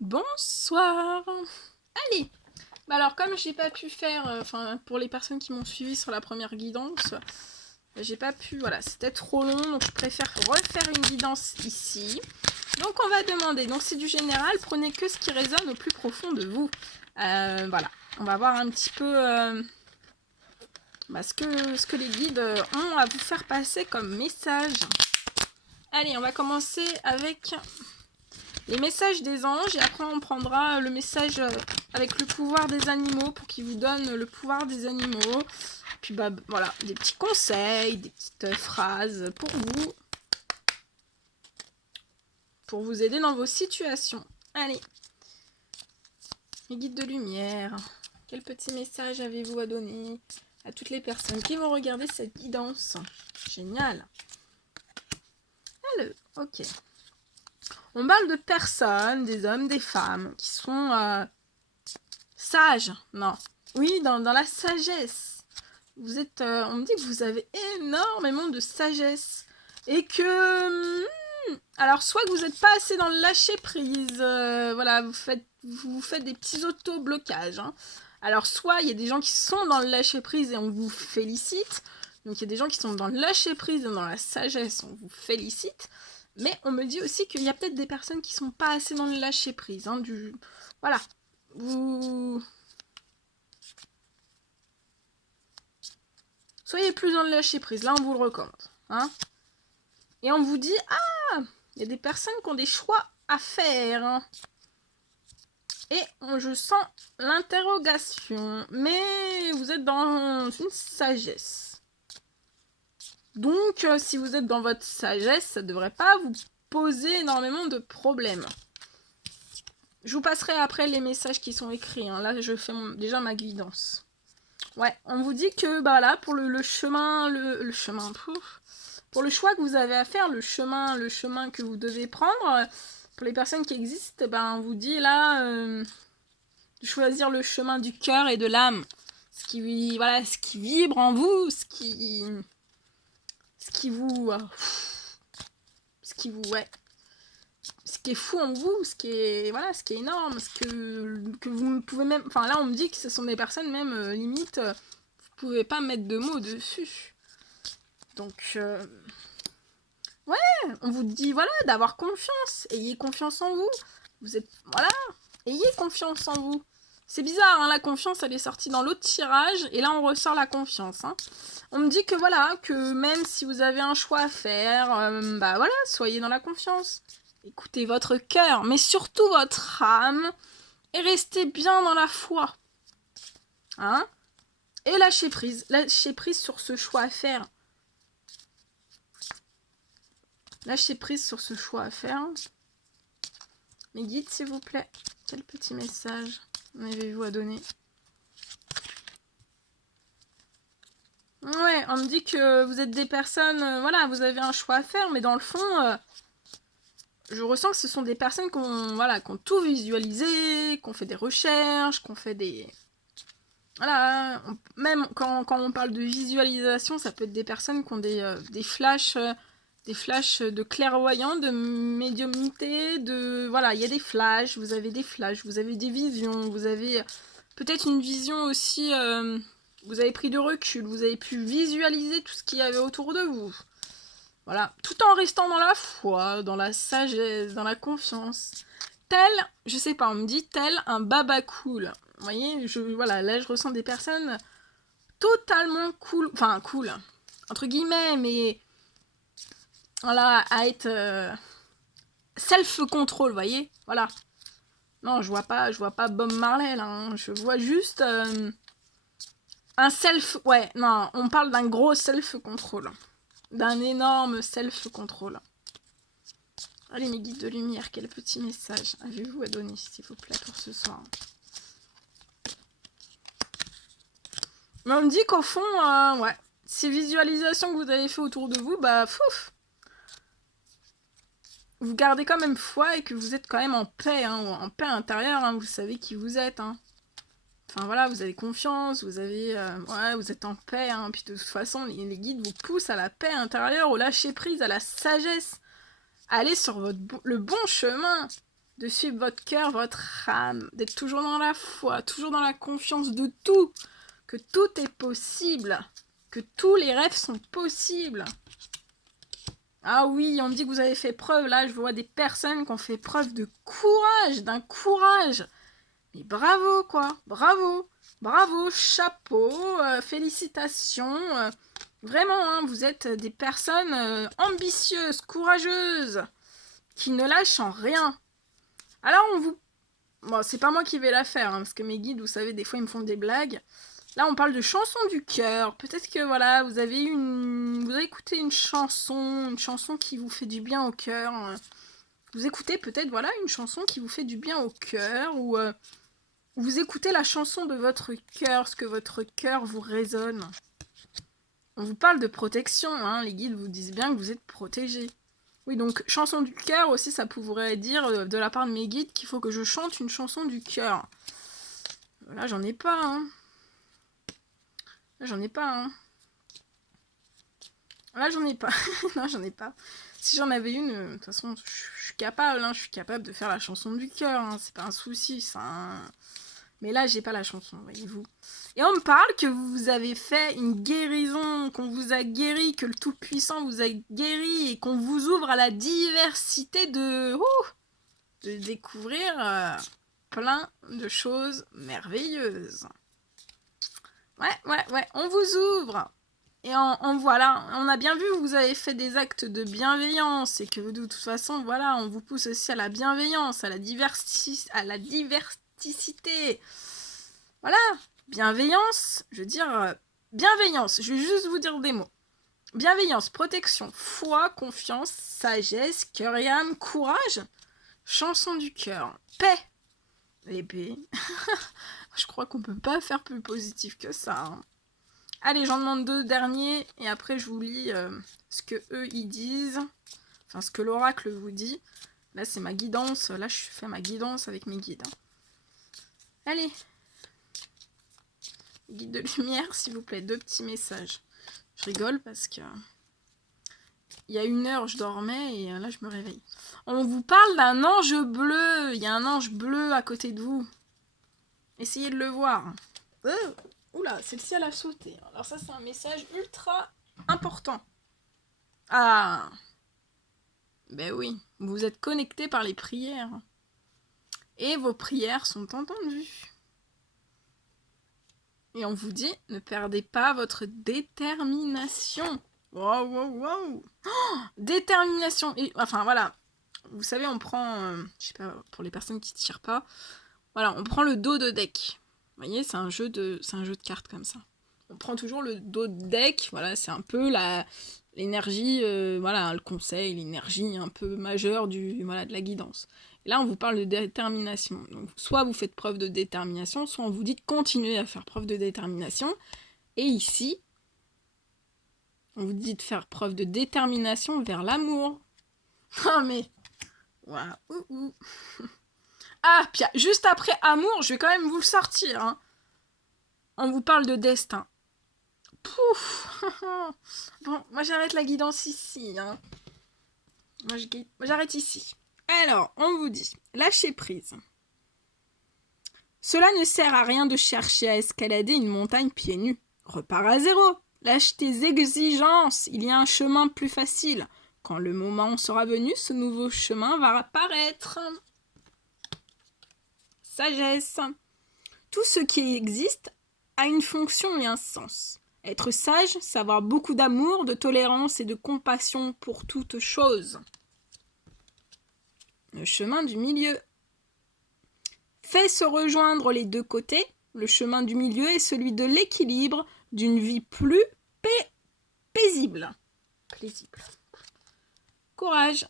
Bonsoir. Allez, bah alors comme j'ai pas pu faire, pour les personnes qui m'ont suivi sur la première guidance, j'ai pas pu, voilà, c'était trop long, donc je préfère refaire une guidance ici. Donc on va demander, donc c'est du général, prenez que ce qui résonne au plus profond de vous. Voilà, on va voir un petit peu ce que les guides ont à vous faire passer comme message. Allez, on va commencer avec les messages des anges et après on prendra le message avec le pouvoir des animaux pour qu'ils vous donnent le pouvoir des animaux. Puis bah voilà, des petits conseils, des petites phrases pour vous aider dans vos situations. Allez, les guides de lumière, quel petit message avez-vous à donner à toutes les personnes qui vont regarder cette guidance? Génial. Alors, ok. On parle de personnes, des hommes, des femmes, qui sont sages. Non. Oui, dans la sagesse. Vous êtes, on me dit que vous avez énormément de sagesse. Et que... alors, soit que vous n'êtes pas assez dans le lâcher-prise. Voilà, vous faites des petits auto-blocages. Hein. Alors, soit il y a des gens qui sont dans le lâcher-prise et on vous félicite. Donc, il y a des gens qui sont dans le lâcher-prise et dans la sagesse, on vous félicite. Mais on me dit aussi qu'il y a peut-être des personnes qui sont pas assez dans le lâcher-prise. Hein, voilà. Vous... soyez plus dans le lâcher-prise. Là, on vous le recommande. Hein. Et on vous dit, ah, il y a des personnes qui ont des choix à faire. Hein. Et je sens l'interrogation. Mais vous êtes dans une sagesse. Donc, si vous êtes dans votre sagesse, ça ne devrait pas vous poser énormément de problèmes. Je vous passerai après les messages qui sont écrits. Hein. Là, je fais déjà ma guidance. Ouais, on vous dit que bah là, pour le chemin, le chemin, pour le choix que vous avez à faire, le chemin que vous devez prendre, pour les personnes qui existent, ben on vous dit là de choisir le chemin du cœur et de l'âme. Ce qui vibre en vous, ce qui vous ouais, ce qui est fou en vous, ce qui est énorme, ce que vous ne pouvez même, enfin là on me dit que ce sont des personnes même limite vous pouvez pas mettre de mots dessus. Donc ouais, on vous dit voilà d'avoir confiance, ayez confiance en vous. Vous êtes voilà, ayez confiance en vous. C'est bizarre, hein, la confiance elle est sortie dans l'autre tirage et là on ressort la confiance. Hein. On me dit que voilà, que même si vous avez un choix à faire, bah voilà, soyez dans la confiance. Écoutez votre cœur, mais surtout votre âme et restez bien dans la foi. Hein? Et lâchez prise sur ce choix à faire. Lâchez prise sur ce choix à faire. Mes guides, s'il vous plaît, quel petit message avez-vous à donner? Ouais, on me dit que vous êtes des personnes, voilà, vous avez un choix à faire, mais dans le fond, je ressens que ce sont des personnes qui ont tout visualisé, qui ont fait des recherches, qui ont fait des... Voilà, même quand on parle de visualisation, ça peut être des personnes qui ont des flashs de clairvoyants, de médiumnité, voilà, il y a des flashs, vous avez des visions, vous avez peut-être une vision aussi, vous avez pris de recul, vous avez pu visualiser tout ce qu'il y avait autour de vous. Voilà, tout en restant dans la foi, dans la sagesse, dans la confiance. Tel, je sais pas, on me dit tel un baba cool. Vous voyez, là je ressens des personnes totalement cool, enfin cool, entre guillemets, mais voilà, à être self-control, vous voyez, voilà. Non, je vois pas Bob Marley là, hein. Je vois juste un ouais, non, on parle d'un gros self-control, d'un énorme self-control. Allez mes guides de lumière, quel petit message avez-vous à donner s'il vous plaît pour ce soir? Mais on me dit qu'au fond, ouais, ces visualisations que vous avez fait autour de vous, bah fouf, vous gardez quand même foi et que vous êtes quand même en paix, hein, en paix intérieure, hein, vous savez qui vous êtes. Hein. Enfin voilà, vous avez confiance, vous êtes en paix, hein, puis de toute façon, les guides vous poussent à la paix intérieure, au lâcher prise, à la sagesse. Allez sur le bon chemin. de suivre votre cœur, votre âme, d'être toujours dans la foi, toujours dans la confiance de tout, que tout est possible, que tous les rêves sont possibles. Ah oui, on me dit que vous avez fait preuve, là je vois des personnes qui ont fait preuve de courage, d'un courage. Mais bravo quoi, bravo, bravo, chapeau, félicitations. Vraiment, hein, vous êtes des personnes ambitieuses, courageuses, qui ne lâchent en rien. Alors on vous... Bon, c'est pas moi qui vais la faire, hein, parce que mes guides, vous savez, des fois ils me font des blagues. Là, on parle de chanson du cœur. Peut-être que voilà, vous avez écouté une chanson qui vous fait du bien au cœur. Vous écoutez peut-être voilà une chanson qui vous fait du bien au cœur, ou vous écoutez la chanson de votre cœur, ce que votre cœur vous résonne. On vous parle de protection, hein. Les guides vous disent bien que vous êtes protégés. Oui, donc chanson du cœur aussi, ça pourrait dire de la part de mes guides qu'il faut que je chante une chanson du cœur. Là, j'en ai pas, hein. Là, j'en ai pas, hein. Là, j'en ai pas. Non, j'en ai pas. Si j'en avais une, de toute façon, je suis capable, hein. Je suis capable de faire la chanson du cœur, hein. C'est pas un souci, ça, hein. Mais là, j'ai pas la chanson, voyez-vous. Et on me parle que vous avez fait une guérison, qu'on vous a guéri, que le Tout-Puissant vous a guéri et qu'on vous ouvre à la diversité de découvrir plein de choses merveilleuses. Ouais, on vous ouvre. Et voilà, on a bien vu que vous avez fait des actes de bienveillance et que de toute façon, voilà, on vous pousse aussi à la bienveillance, à la diversité. Voilà, bienveillance, je veux dire, bienveillance, je vais juste vous dire des mots. Bienveillance, protection, foi, confiance, sagesse, cœur et âme, courage, chanson du cœur, paix, l'épée. Je crois qu'on peut pas faire plus positif que ça, hein. Allez, j'en demande 2 derniers et après je vous lis ce que eux ils disent, enfin ce que l'oracle vous dit. Là c'est ma guidance, là je fais ma guidance avec mes guides, hein. Allez, guide de lumière s'il vous plaît, 2 petits messages. Je rigole parce que il y a 1 heure je dormais et là je me réveille. On vous parle d'un ange bleu, il y a un ange bleu à côté de vous. Essayez de le voir. Oula, c'est le ciel a sauté. Alors ça, c'est un message ultra important. Ah, ben oui, vous êtes connectés par les prières. Et vos prières sont entendues. Et on vous dit, ne perdez pas votre détermination. Wow. Oh, détermination. Et, enfin, voilà. Vous savez, on prend, je sais pas, pour les personnes qui ne tirent pas, voilà, on prend le dos de deck. Vous voyez, c'est un jeu de cartes comme ça. On prend toujours le dos de deck, voilà, c'est un peu l'énergie, voilà, le conseil, l'énergie un peu majeure de la guidance. Et là, on vous parle de détermination. Donc, soit vous faites preuve de détermination, soit on vous dit de continuer à faire preuve de détermination. Et ici, on vous dit de faire preuve de détermination vers l'amour. Ah, mais... Voilà. Ah, puis juste après amour, je vais quand même vous le sortir, hein. On vous parle de destin. Pouf. Bon, moi j'arrête la guidance ici, hein. Moi j'arrête ici. Alors, on vous dit, lâchez prise. Cela ne sert à rien de chercher à escalader une montagne pieds nus. Repars à zéro. Lâche tes exigences. Il y a un chemin plus facile. Quand le moment sera venu, ce nouveau chemin va apparaître. Sagesse. Tout ce qui existe a une fonction et un sens. Être sage, c'est avoir beaucoup d'amour, de tolérance et de compassion pour toute chose. Le chemin du milieu. Fais se rejoindre les 2 côtés. Le chemin du milieu est celui de l'équilibre, d'une vie plus paisible. Courage.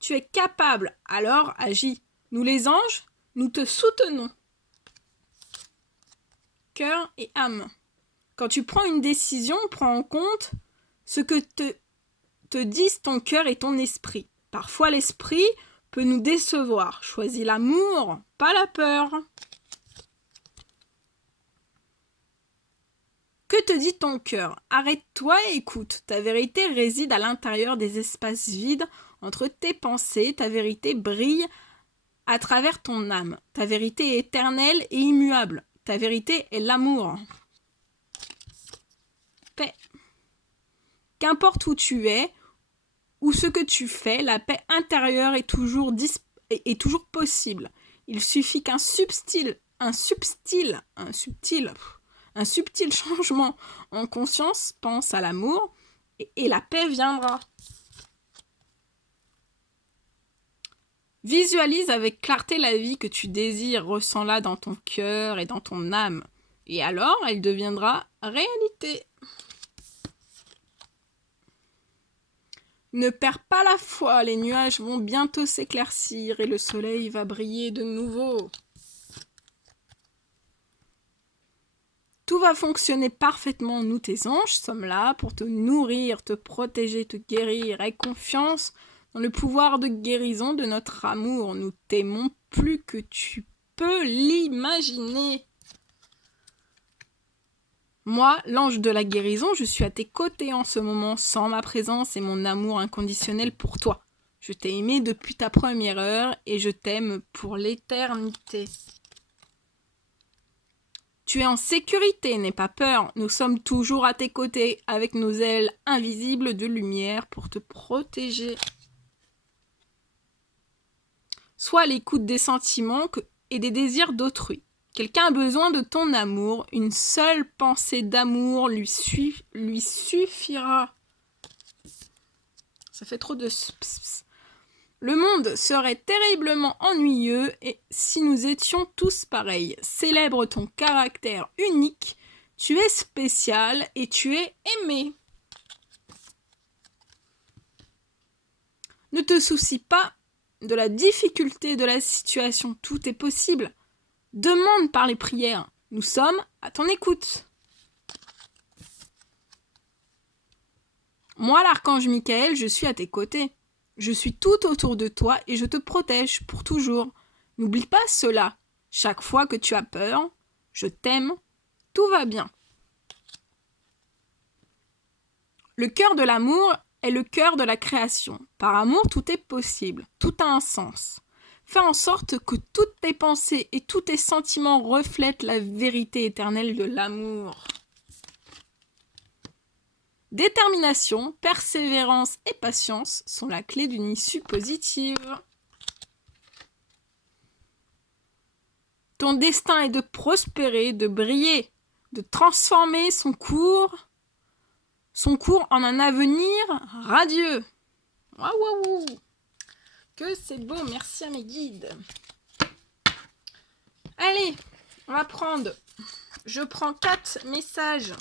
Tu es capable, alors agis. Nous les anges, nous te soutenons. Cœur et âme. Quand tu prends une décision, prends en compte ce que te disent ton cœur et ton esprit. Parfois, l'esprit peut nous décevoir. Choisis l'amour, pas la peur. Que te dit ton cœur? Arrête-toi et écoute. Ta vérité réside à l'intérieur des espaces vides entre tes pensées. Ta vérité brille à travers ton âme. Ta vérité est éternelle et immuable. Ta vérité est l'amour. Paix. Qu'importe où tu es, ou ce que tu fais, la paix intérieure est toujours possible. Il suffit qu'un subtil changement en conscience pense à l'amour et la paix viendra. Visualise avec clarté la vie que tu désires, ressens-la dans ton cœur et dans ton âme. Et alors, elle deviendra réalité. Ne perds pas la foi, les nuages vont bientôt s'éclaircir et le soleil va briller de nouveau. Tout va fonctionner parfaitement, nous tes anges sommes là pour te nourrir, te protéger, te guérir. Aie confiance dans le pouvoir de guérison de notre amour. Nous t'aimons plus que tu peux l'imaginer. Moi, l'ange de la guérison, je suis à tes côtés en ce moment, sans ma présence et mon amour inconditionnel pour toi. Je t'ai aimé depuis ta première heure et je t'aime pour l'éternité. Tu es en sécurité, n'aie pas peur. Nous sommes toujours à tes côtés, avec nos ailes invisibles de lumière pour te protéger. Sois à l'écoute des sentiments et des désirs d'autrui. Quelqu'un a besoin de ton amour, une seule pensée d'amour lui suffira. Ça fait trop de ps. Le monde serait terriblement ennuyeux et si nous étions tous pareils. Célèbre ton caractère unique, tu es spécial et tu es aimé. Ne te soucie pas de la difficulté de la situation, tout est possible. Demande par les prières. Nous sommes à ton écoute. Moi, l'archange Michael, je suis à tes côtés. Je suis tout autour de toi et je te protège pour toujours. N'oublie pas cela. Chaque fois que tu as peur, je t'aime, tout va bien. Le cœur de l'amour est le cœur de la création. Par amour, tout est possible. Tout a un sens. Fais en sorte que toutes tes pensées et tous tes sentiments reflètent la vérité éternelle de l'amour. Détermination, persévérance et patience sont la clé d'une issue positive. Ton destin est de prospérer, de briller, de transformer son cours en un avenir radieux. Waouh! Que c'est beau, merci à mes guides. Allez, on va prendre. Je prends 4 messages.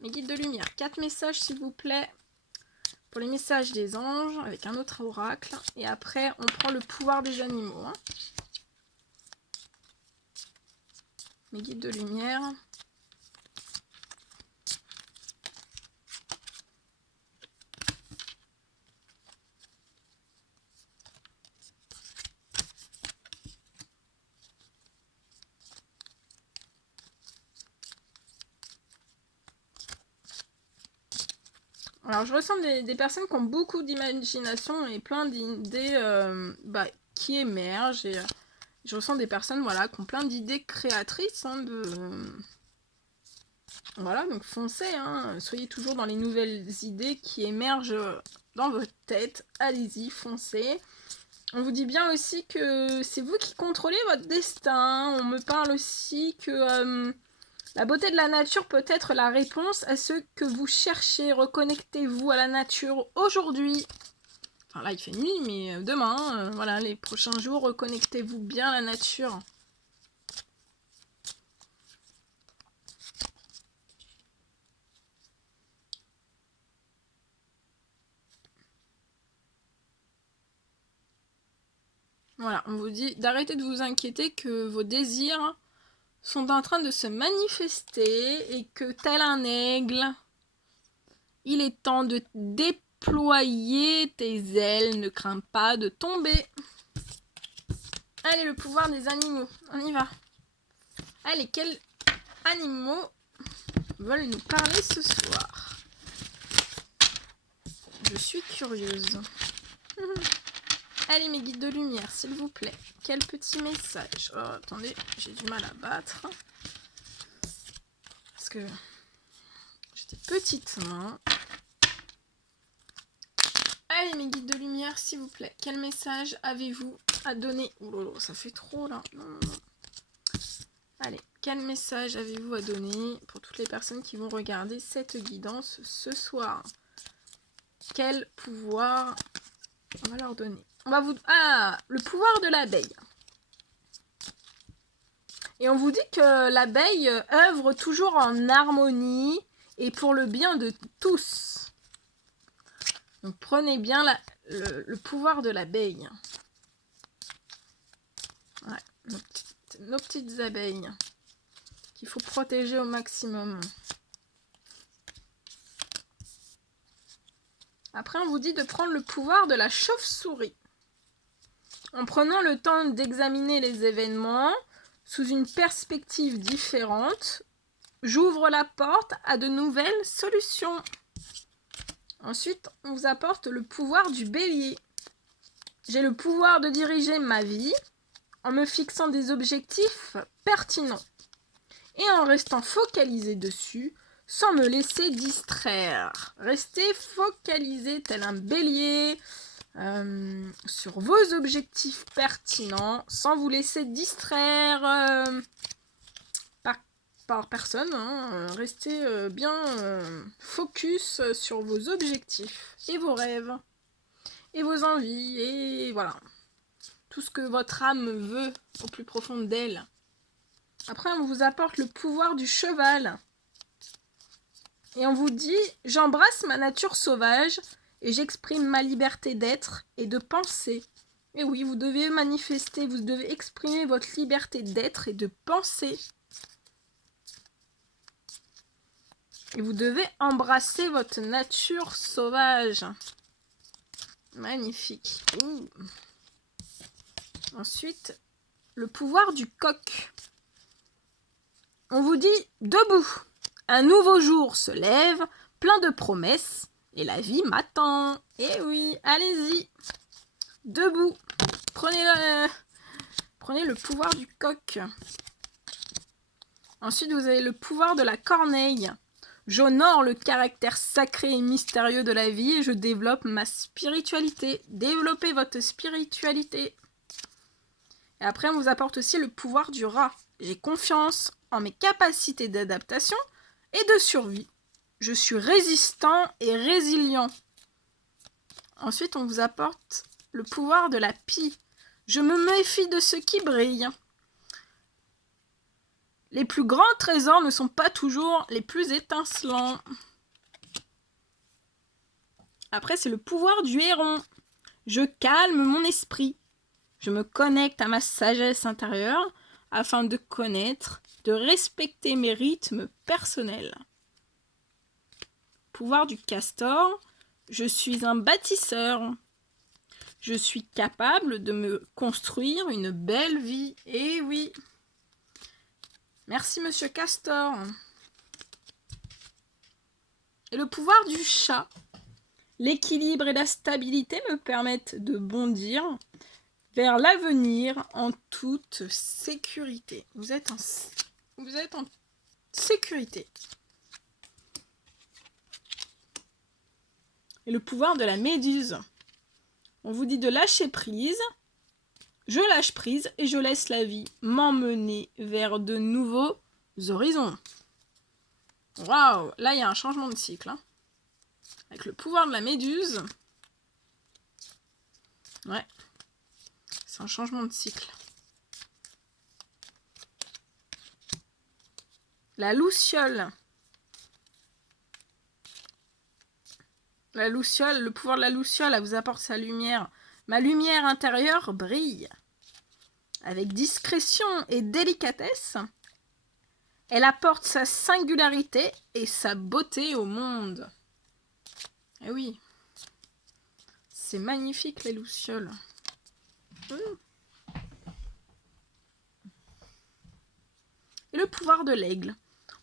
Mes guides de lumière. 4 messages, s'il vous plaît. Pour les messages des anges, avec un autre oracle. Et après, on prend le pouvoir des animaux. Hein. Mes guides de lumière. Alors, je ressens des personnes qui ont beaucoup d'imagination et plein d'idées qui émergent. Et je ressens des personnes qui ont plein d'idées créatrices. Voilà, donc foncez. Soyez toujours dans les nouvelles idées qui émergent dans votre tête. Allez-y, foncez. On vous dit bien aussi que c'est vous qui contrôlez votre destin. On me parle aussi que... la beauté de la nature peut être la réponse à ce que vous cherchez. Reconnectez-vous à la nature aujourd'hui. Enfin là, il fait nuit, mais demain, les prochains jours, reconnectez-vous bien à la nature. Voilà, on vous dit d'arrêter de vous inquiéter que vos désirs sont en train de se manifester et que tel un aigle, il est temps de déployer tes ailes, ne crains pas de tomber. Allez, le pouvoir des animaux, on y va. Allez, quels animaux veulent nous parler ce soir? Je suis curieuse. Allez, mes guides de lumière, s'il vous plaît. Quel petit message. Oh, attendez, j'ai du mal à battre. Parce que j'ai des petites mains. Allez, mes guides de lumière, s'il vous plaît. Quel message avez-vous à donner? Oh là là, ça fait trop, là. Non, non, non. Allez, quel message avez-vous à donner pour toutes les personnes qui vont regarder cette guidance ce soir? Quel pouvoir on va leur donner? On va vous... Ah, le pouvoir de l'abeille. Et on vous dit que l'abeille œuvre toujours en harmonie et pour le bien de tous. Donc prenez bien le pouvoir de l'abeille. Ouais, nos petites abeilles qu'il faut protéger au maximum. Après, on vous dit de prendre le pouvoir de la chauve-souris. En prenant le temps d'examiner les événements sous une perspective différente, j'ouvre la porte à de nouvelles solutions. Ensuite, on vous apporte le pouvoir du bélier. J'ai le pouvoir de diriger ma vie en me fixant des objectifs pertinents et en restant focalisé dessus sans me laisser distraire. Restez focalisé tel un bélier sur vos objectifs pertinents sans vous laisser distraire par personne. Restez bien focus sur vos objectifs et vos rêves et vos envies et voilà. Tout ce que votre âme veut au plus profond d'elle. Après, on vous apporte le pouvoir du cheval. Et on vous dit, j'embrasse ma nature sauvage et j'exprime ma liberté d'être et de penser. Et oui, vous devez manifester, vous devez exprimer votre liberté d'être et de penser. Et vous devez embrasser votre nature sauvage. Magnifique. Ouh. Ensuite, le pouvoir du coq. On vous dit, debout. Un nouveau jour se lève, plein de promesses, et la vie m'attend. Eh oui, allez-y. Debout. Prenez le pouvoir du coq. Ensuite, vous avez le pouvoir de la corneille. J'honore le caractère sacré et mystérieux de la vie et je développe ma spiritualité. Développez votre spiritualité. Et après, on vous apporte aussi le pouvoir du rat. J'ai confiance en mes capacités d'adaptation et de survie. Je suis résistant et résilient. Ensuite, on vous apporte le pouvoir de la pie. Je me méfie de ce qui brille. Les plus grands trésors ne sont pas toujours les plus étincelants. Après, c'est le pouvoir du héron. Je calme mon esprit. Je me connecte à ma sagesse intérieure afin de connaître, de respecter mes rythmes personnels. Pouvoir du castor. Je suis un bâtisseur. Je suis capable de me construire une belle vie. Eh oui! Merci, monsieur Castor. Et le pouvoir du chat. L'équilibre et la stabilité me permettent de bondir vers l'avenir en toute sécurité. Vous êtes en sécurité. Et le pouvoir de la méduse. On vous dit de lâcher prise. Je lâche prise et je laisse la vie m'emmener vers de nouveaux horizons. Waouh! Là, il y a un changement de cycle. Avec le pouvoir de la méduse. Ouais. C'est un changement de cycle. La luciole. La luciole, le pouvoir de la luciole, elle vous apporte sa lumière. Ma lumière intérieure brille. Avec discrétion et délicatesse, elle apporte sa singularité et sa beauté au monde. Eh oui, c'est magnifique les lucioles. Et le pouvoir de l'aigle.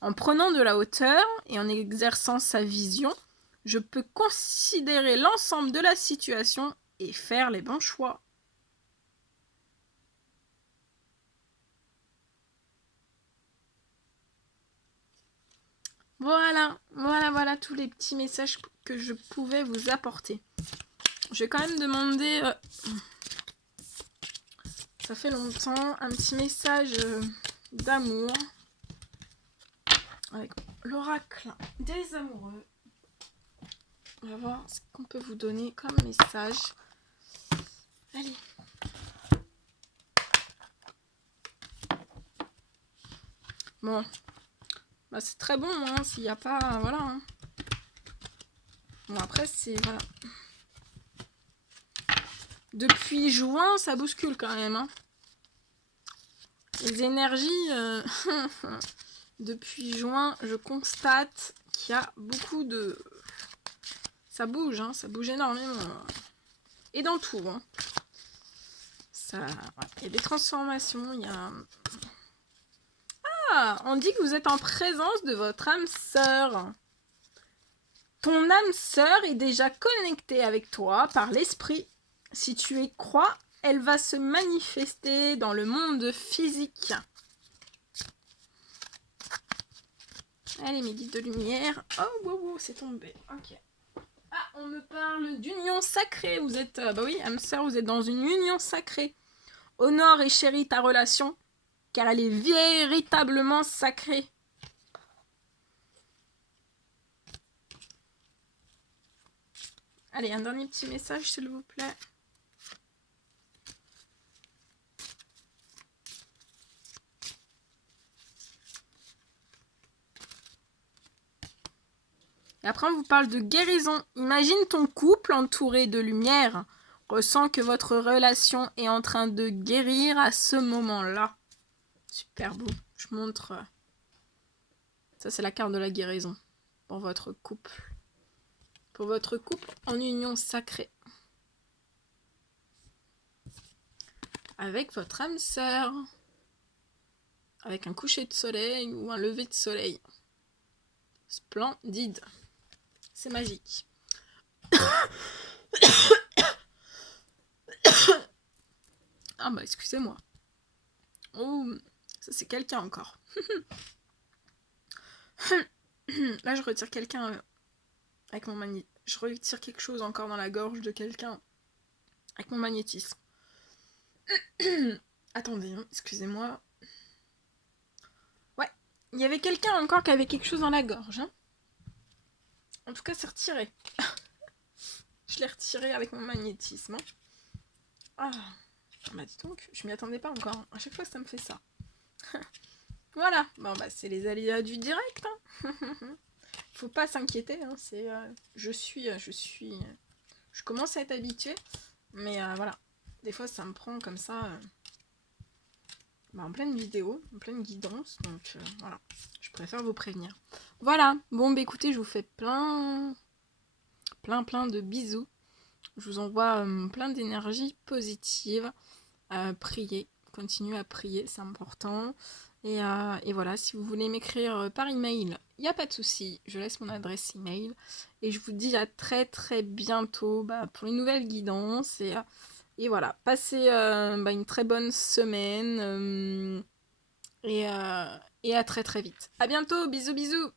En prenant de la hauteur et en exerçant sa vision, je peux considérer l'ensemble de la situation et faire les bons choix. Voilà tous les petits messages que je pouvais vous apporter. Je vais quand même demander, ça fait longtemps, un petit message d'amour avec l'oracle des amoureux. On va voir ce qu'on peut vous donner comme message. Allez. Bon, bah c'est très bon, hein, s'il n'y a pas, voilà. Hein. Bon, après, c'est, voilà. Depuis juin, ça bouscule quand même, hein. Les énergies, depuis juin, je constate qu'il y a beaucoup de... Ça bouge, hein, ça bouge énormément. Et dans tout, hein. Ça, ouais. Il y a des transformations, il y a... Ah, on dit que vous êtes en présence de votre âme sœur. Ton âme sœur est déjà connectée avec toi par l'esprit. Si tu y crois, elle va se manifester dans le monde physique. Allez, mes guides de lumière. Oh, wow, c'est tombé. Ok. Ah, on me parle d'union sacrée. Vous êtes, bah oui, âme sœur, vous êtes dans une union sacrée. Honore et chéris ta relation, car elle est véritablement sacrée. Allez, un dernier petit message, s'il vous plaît. Et après, on vous parle de guérison. Imagine ton couple entouré de lumière. Ressens que votre relation est en train de guérir à ce moment-là. Super beau. Je montre. Ça, c'est la carte de la guérison. Pour votre couple. Pour votre couple en union sacrée. Avec votre âme sœur. Avec un coucher de soleil ou un lever de soleil. Splendide. C'est magique. Ah bah excusez-moi. Oh, ça c'est quelqu'un encore. Là je retire quelqu'un avec mon magnétisme. Je retire quelque chose encore dans la gorge de quelqu'un avec mon magnétisme. Attendez, hein, excusez-moi. Ouais, il y avait quelqu'un encore qui avait quelque chose dans la gorge. Hein. En tout cas, c'est retiré. Je l'ai retiré avec mon magnétisme. Hein. Ah, bah dis donc, je m'y attendais pas encore. À chaque fois, ça me fait ça. Voilà, bon bah c'est les aléas du direct. Hein. Faut pas s'inquiéter. Hein. C'est, je commence à être habituée, mais voilà. Des fois, ça me prend comme ça, en pleine vidéo, en pleine guidance. Donc voilà, je préfère vous prévenir. Voilà. Bon, bah écoutez, je vous fais plein de bisous. Je vous envoie plein d'énergie positive. Priez, continuez à prier, c'est important. Et voilà, si vous voulez m'écrire par email, il n'y a pas de souci, je laisse mon adresse email. Et je vous dis à très très bientôt pour les nouvelles guidances. Et voilà, passez une très bonne semaine. Et à très très vite. À bientôt, bisous bisous.